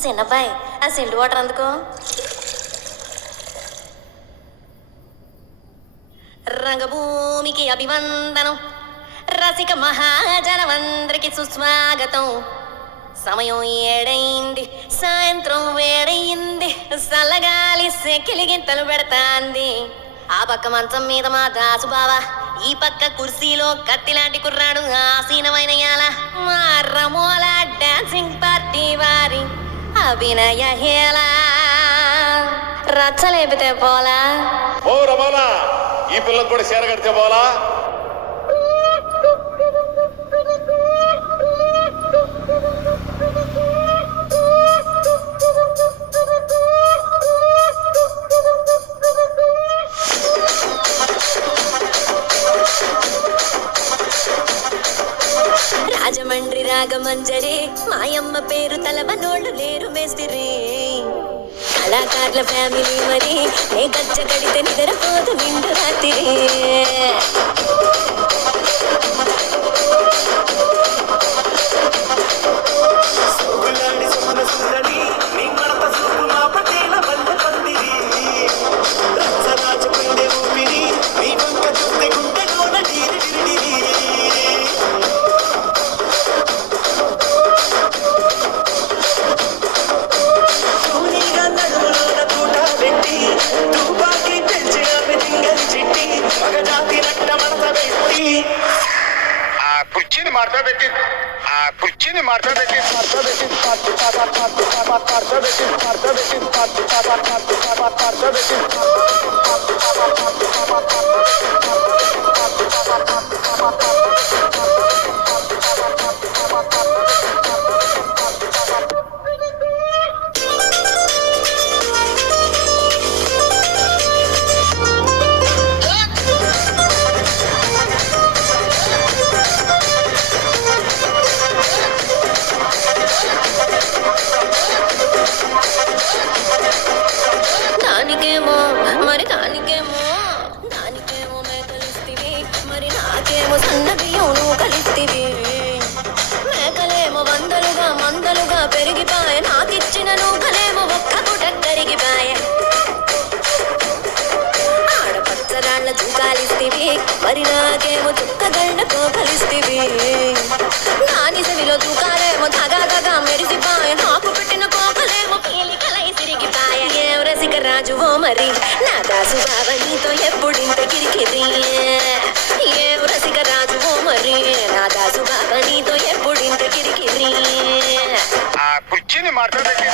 చిన్నబ్బాయి ఆ సిల్డ్ వాటర్ అందుకో. రంగభూమికి అభివందనం, రసిక మహాజనమందరికి సుస్వాగతం. సమయం ఏడైంది, సాయంత్రం వేడయింది, చల్లగాలి సెకిలిగింతలు పెడతాంది. ఆ పక్క మంచం మీద మా దాసు బావా, ఈ పక్క కుర్సీలో కత్తిలాంటి కుర్రాడు ఆసీనమైన యాల. మా రమోల డాన్సింగ్ పార్టీ వారి అభినయ హేళ. రచ్చలేపితే పోలా. ఓ రమోలా, ఈ పిల్లలు కూడా చీర కడితే పోలా. రాజమండ్రి రాగమంజరి, మాయమ్మ పేరు తలవనోళ్ళు లేరు మేస్తిరి. కళాకారుల ఫ్యామిలీ మరి, ఏ గజ్జ కడితే నిద్రపోదు నిండు రాత్రి. కుర్చీని మార్తా పెట్టి దానికేమో మేకలిస్తివి, మరి నాకేమో సన్న బియ్యం నువ్వు కలిస్తివి. మేకలేమో మందలుగా పెరిగిపాయ, నాకిచ్చిన నూకలేమో ఒక్క పూట కరిగిపాయ. ఆడపచ్చరాళ్ళ జూకాలిస్తివి, మరి నాకేమో చుక్కగళ్ళతో కలిస్తివి. నాని సెవిలో జూకాలేమో తగా మెరిసిపాయ, నాకు పెట్టిన కోకలేమో పీలికలై సిరిగిపాయ. ఏం రసిక రాజువో మరి, నా దాసు బావ నీతో ఎప్పుడింత కిరికిరి. ఏం రసిక రాజువో మరి, నా దాసు బావ నీతో ఎప్పుడింత కిరికిరి. కుర్చీని మార్తా పెట్టి